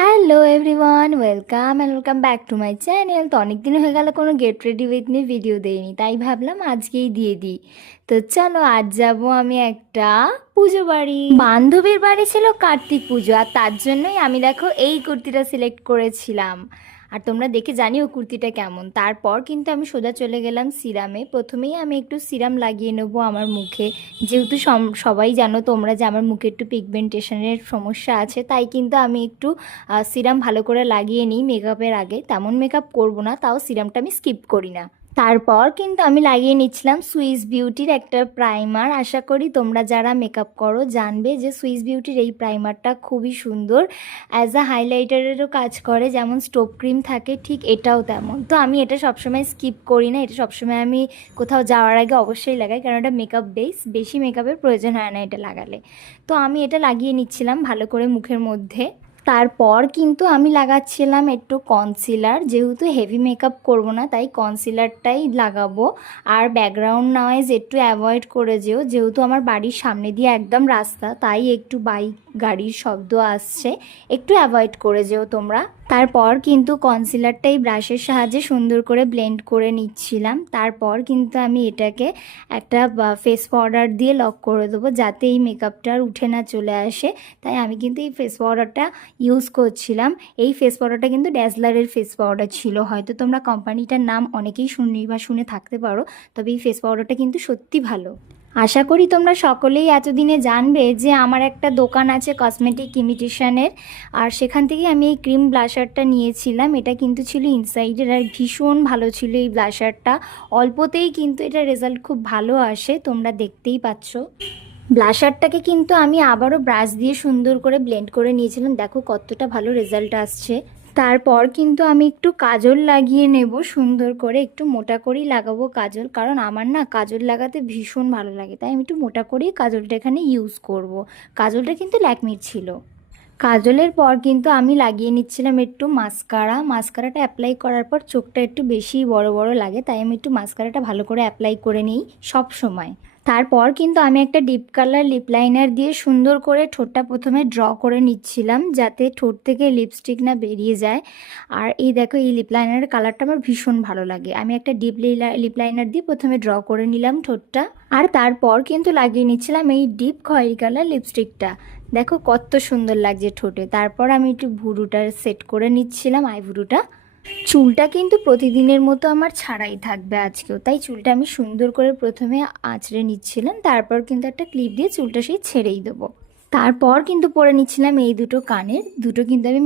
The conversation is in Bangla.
Hello everyone, welcome back to my channel. তো অনেক দিন হয়ে গেল কোনো get ready with me video দেইনি, তাই ভাবলাম আজকেই দিয়ে দিই। তো চলো, আজ যাব আমি একটা পুজো বাড়ি। বান্ধবীর বাড়ি ছিল কার্তিক পুজো, আর তার জন্যই আমি দেখো এই কুর্তিটা সিলেক্ট করেছিলাম। আর তোমরা দেখে জানিও কুর্তিটা কেমন। তারপর কিন্তু আমি সোজা চলে গেলাম সিরামে। প্রথমেই আমি একটু সিরাম লাগিয়ে নেবো আমার মুখে, যেহেতু সবাই জানো তোমরা যে আমার মুখে একটু পিগমেন্টেশনের সমস্যা আছে, তাই কিন্তু আমি একটু সিরাম ভালো করে লাগিয়ে নিই মেকআপের আগে। তেমন মেকআপ করবো না, তাও সিরামটা আমি স্কিপ করি না। তারপর কিন্তু আমি লাগিয়ে নিচ্ছিলাম সুইস বিউটির একটা প্রাইমার। আশা করি তোমরা যারা মেকআপ করো জানবে যে সুইস বিউটির এই প্রাইমারটা খুবই সুন্দর, অ্যাজ আ হাইলাইটারেরও কাজ করে। যেমন স্টোভ ক্রিম থাকে, ঠিক এটাও তেমন। তো আমি এটা সবসময় স্কিপ করি না, এটা সবসময় আমি কোথাও যাওয়ার আগে অবশ্যই লাগাই, কারণ এটা মেকআপ বেস, বেশি মেকআপের প্রয়োজন হয় না এটা লাগালে। তো আমি এটা লাগিয়ে নিচ্ছিলাম ভালো করে মুখের মধ্যে। তারপর কিন্তু আমি লাগাচ্ছিলাম একটু কনসিলার, যেহেতু হেভি মেকআপ করবো না তাই কনসিলারটাই লাগাবো। আর ব্যাকগ্রাউন্ড নয়েজ একটু অ্যাভয়েড করে যেহেতু আমার বাড়ির সামনে দিয়ে একদম রাস্তা, তাই একটু বাইক গাড়ির শব্দ আসছে, একটু অ্যাভয়েড করে তোমরা। তারপর কিন্তু কনসিলারটাই ব্রাশের সাহায্যে সুন্দর করে ব্লেন্ড করে নিচ্ছিলাম। তারপর কিন্তু আমি এটাকে একটা ফেস পাউডার দিয়ে লক করে দেবো, যাতে এই মেকআপটা আর উঠে না চলে আসে। তাই আমি কিন্তু এই ফেস পাউডারটা ইউজ করছিলাম। এই ফেস পাউডারটা কিন্তু ড্যাজলারের ফেস পাউডার ছিল, হয়তো তোমরা কোম্পানিটার নাম অনেকেই শুনে থাকতে পারো, তবে এই ফেস পাউডারটা কিন্তু সত্যি ভালো। আশা করি তোমরা সকলেই এতদিনে জানবে যে আমার একটা দোকান আছে কসমেটিক ইমিটেশনের, আর সেখান থেকে আমি এই ক্রিম ব্লাশারটা নিয়েছিলাম। এটা কিন্তু ছিল ইনসাইডের, আর ভীষণ ভালো ছিল এই ব্লাশারটা। অল্পতেই কিন্তু এটা রেজাল্ট খুব ভালো আসে, তোমরা দেখতেই পাচ্ছ। ব্লাশারটাকে কিন্তু আমি আবারও ব্রাশ দিয়ে সুন্দর করে ব্লেন্ড করে নিয়েছিলাম, দেখো কতটা ভালো রেজাল্ট আসছে। তারপর কিন্তু আমি একটু কাজল লাগিয়ে নেব সুন্দর করে, একটু মোটা করেই লাগাবো কাজল, কারণ আমার না কাজল লাগাতে ভীষণ ভালো লাগে, তাই আমি একটু মোটা করেই কাজলটা এখানে ইউজ করব। কাজলটা কিন্তু ল্যাকমির ছিল। কাজলের পর কিন্তু আমি লাগিয়ে নিচ্ছিলাম একটু মাস্কারা। মাস্কারাটা অ্যাপ্লাই করার পর চোখটা একটু বেশি বড় বড় লাগে, তাই আমি একটু মাস্কারাটা ভালো করে অ্যাপ্লাই করে নিই সব সময়। তারপর কিন্তু আমি একটা ডিপ কালার লিপ লাইনার দিয়ে সুন্দর করে ঠোঁটটা প্রথমে ড্র করে নিচ্ছিলাম, যাতে ঠোঁট থেকে লিপস্টিক না বেরিয়ে যায়। আর এই দেখো, এই লিপ লাইনারের কালারটা আমার ভীষণ ভালো লাগে। আমি একটা ডিপ লিপ লাইনার দিয়ে প্রথমে ড্র করে নিলাম ঠোঁটটা, আর তারপর কিন্তু লাগিয়ে নিচ্ছিলাম এই ডিপ খয়েরি কালার লিপস্টিকটা। দেখো কত সুন্দর লাগছে ঠোঁটে। তারপর আমি একটু ভুরুটা সেট করে নিচ্ছিলাম, আইভুরুটা। চুলটা কিন্তু প্রতিদিনের মতো আমার ছাড়াই থাকবে আজকেও, তাই চুলটা আমি সুন্দর করে প্রথমে আঁচড়ে নিচ্ছিলাম, তারপর কিন্তু একটা ক্লিপ দিয়ে চুলটা সেই ছেড়েই দেবো। তারপর কিন্তু পরে নিচ্ছিলাম এই দুটো কানের, দুটো কিন্তু আমি